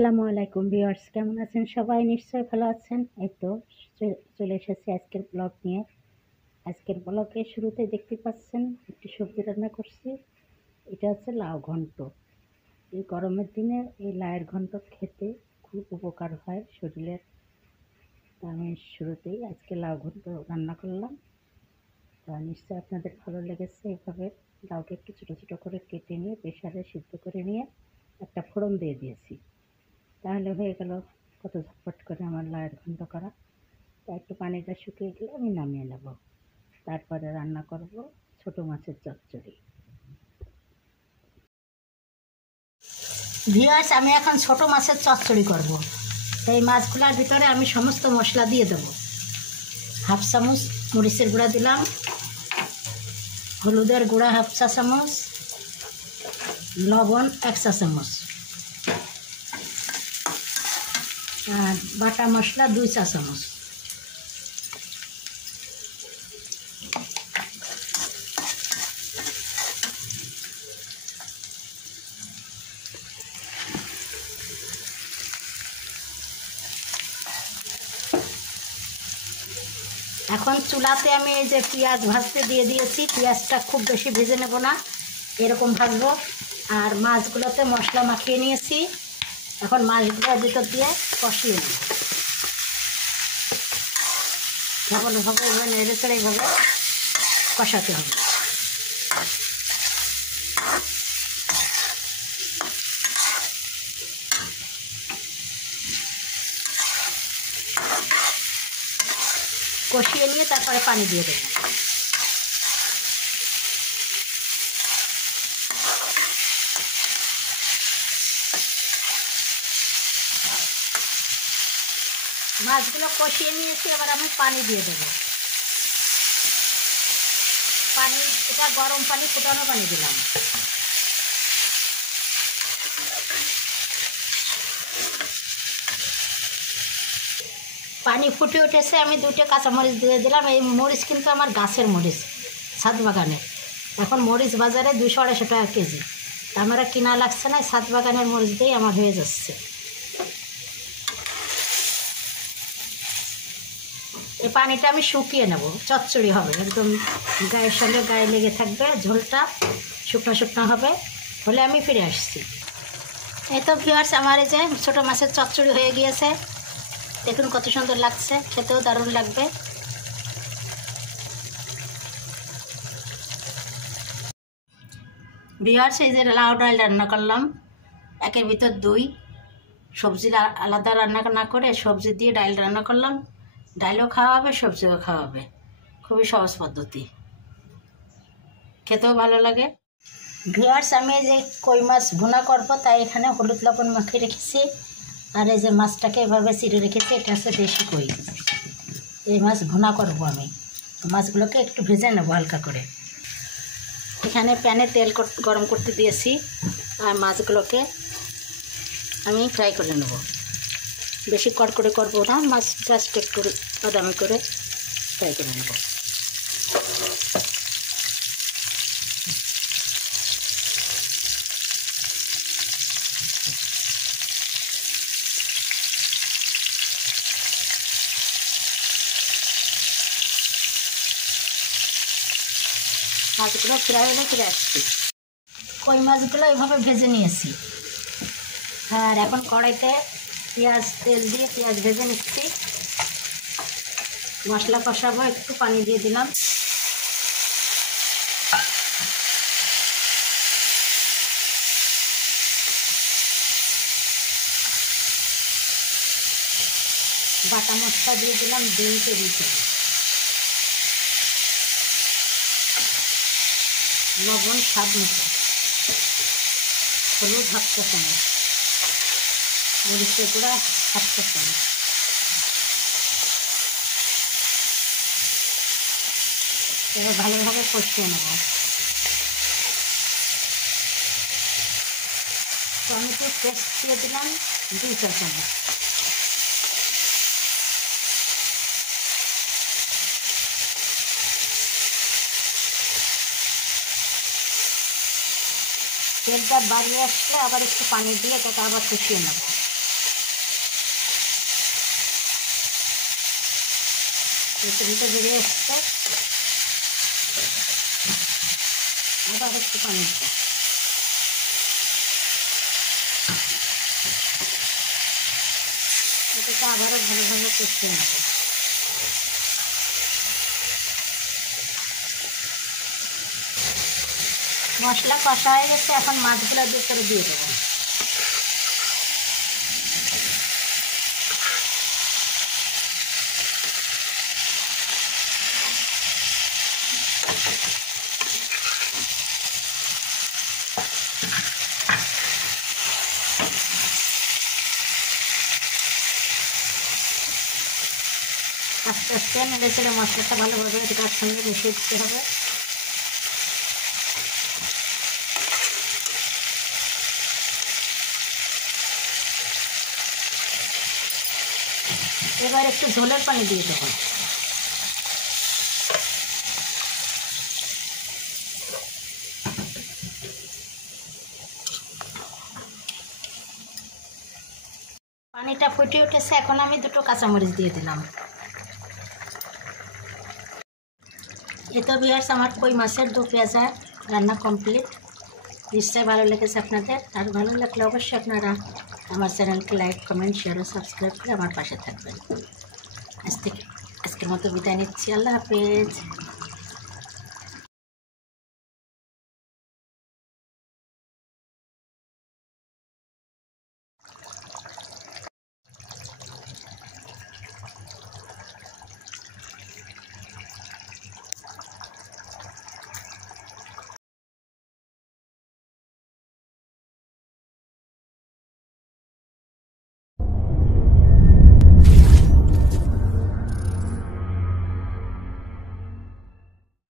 আসসালামু আলাইকুম ভিউয়ার্স, কেমন আছেন সবাই? নিশ্চয়ই ভালো আছেন। এই তো চলে এসেছি আজকের ব্লগ নিয়ে। আজকের ব্লগে শুরুতে দেখতে পাচ্ছেন একটি সবজি রান্না করছি। এটা হচ্ছে লাউ ঘন্ট। এই গরমের দিনে এই লাউয়ের ঘন্ট খেতে খুব উপকার হয় শরীরের। আমি শুরুতেই আজকে লাউ ঘন্ট রান্না করলাম। তা নিশ্চয়ই আপনাদের ভালো লেগেছে। এইভাবে লাউকে একটু ছোটো ছোটো করে কেটে নিয়ে প্রেসারে সিদ্ধ করে নিয়ে একটা ফোড়ন দিয়ে দিয়েছি। তাহলে হয়ে গেল কত ঝটপট করে আমার লাউয়ের ঘন্ট করা। তা একটু পানিটা শুকিয়ে গেলে আমি নামিয়ে নেব। তারপরে রান্না করব ছোট মাছের চচ্চড়ি। ভিউয়ার্স, আমি এখন ছোট মাছের চচ্চড়ি করব। এই মাছগুলোর ভিতরে আমি সমস্ত মশলা দিয়ে দেব। হাফ চামচ মরিচের গুঁড়া দিলাম, হলুদের গুঁড়া হাফ চা চামচ, লবণ 1 চা চামচ, আর বাটা মশলা 2 চা চামচ। এখন চুলাতে আমি এই যে পেঁয়াজ ভাজতে দিয়ে দিয়েছি। পেঁয়াজটা খুব বেশি ভেজে নেব না, এরকম ভাজবো। আর মাছগুলোতে মশলা মাখিয়ে নিয়েছি। এখন মাছগুলোর ভিতর দিয়ে কষিয়ে নেব। ভালোভাবে এভাবে নেড়ে চেড়ে এইভাবে কষাতে হবে। কষিয়ে নিয়ে তারপরে পানি দিয়ে দেবো। মাছগুলো কষিয়ে নিয়েছি, এবার আমি পানি দিয়ে দেবো। পানি, এটা গরম পানি, ফুটানো পানি দিলাম। পানি ফুটে উঠেছে, আমি 2টে কাঁচামরিচ দিয়ে দিলাম। এই মরিচ কিন্তু আমার গাছের মরিচ, ছাদ বাগানের। এখন মরিচ বাজারে 200-250 টাকা কেজি। আমরা কিনা লাগছে না, ছাদ বাগানের মরিচ দিয়েই আমার হয়ে যাচ্ছে। এই পানিটা আমি শুকিয়ে নেব, চচ্চড়ি হবে একদম, গায়ের সঙ্গে গায়ে লেগে থাকবে, ঝোলটা শুকনো শুকনো হবে। হলে আমি ফিরে আসছি। এই তো ভিউয়ার্স, আমার এই যে ছোটো মাছের চচ্চড়ি হয়ে গিয়েছে। দেখুন কত সুন্দর লাগছে, খেতেও দারুণ লাগবে। ভিউয়ার্স, এই যে লাউ ডাল রান্না করলাম, 1-এর ভিতর 2। সবজি আলাদা রান্না না করে সবজি দিয়ে ডাল রান্না করলাম। ডালও খাওয়া হবে, সবজিও খাওয়া হবে। খুবই সহজ পদ্ধতি, খেতেও ভালো লাগে। ভিউয়ার্স, আমি এই যে কই মাছ ভুনা করবো, তাই এখানে হলুদ লবণ মাখিয়ে রেখেছি। আর এই যে মাছটাকে এভাবে চিড়ে রেখেছি, এটা হচ্ছে দেশি কই। এই মাছ ভুনা করবো আমি। মাছগুলোকে একটু ভেজে নেবো হালকা করে। এখানে প্যানে তেল গরম করতে দিয়েছি, আর মাছগুলোকে আমি ফ্রাই করে নেব। বেশি কড়কড়ে করবো না, মাছ জাস্ট একটু বাদামি করে ফ্রাই করে নেব। মাছগুলো ফ্রাই হলে ফিরে আসছি। কই মাছগুলো এভাবে ভেজে নিয়েছি। আর এখন কড়াইতে পেঁয়াজ, তেল দিয়ে পেঁয়াজ ভেজে নিচ্ছি। মশলা কষাবো, একটু পানি দিয়ে দিলাম। বাটা মশলা দিয়ে দিলাম 2 টেবিল চামচ, লবণ স্বাদ মতো, হলুদ হাফ চা চামচ, মরিচের গুঁড়া হাফ চা চামচ। এবার ভালোভাবে কষিয়ে নেব। টমেটো পেস্ট দিয়ে দিলাম 2 চা চামচ। তেলটা বাড়িয়ে আসলে আবার একটু পানি দিয়ে এটাকে আবার কষিয়ে নেব। তেলটা বেরিয়ে আসছে, আবার একটু পানি দেবো। এটাকে আবারও ভালোভাবে কষিয়ে নেব। মশলা কষা হয়ে গেছে, এখন মাছগুলো করে দিয়ে দেবো। আস্তে আস্তে নেড়ে চেড়ে মশলাটা ভালোভাবে এটার সঙ্গে মিশিয়ে দিতে হবে। এবার একটু ঝোলের পানি দিয়ে দেবো। পানিটা ফুটে উঠেছে, এখন আমি 2টো কাঁচামরিচ দিয়ে দিলাম। এই তো ভিউয়ার্স, আমার কই মাছের দো পেঁয়াজা রান্না কমপ্লিট। নিশ্চয়ই ভালো লেগেছে আপনাদের। আর ভালো লাগলে অবশ্যই আপনারা আমার চ্যানেলকে লাইক, কমেন্ট, শেয়ার ও সাবস্ক্রাইব করে আমার পাশে থাকবেন। আজকের মতো বিদায় নিচ্ছি। আল্লাহ হাফেজ।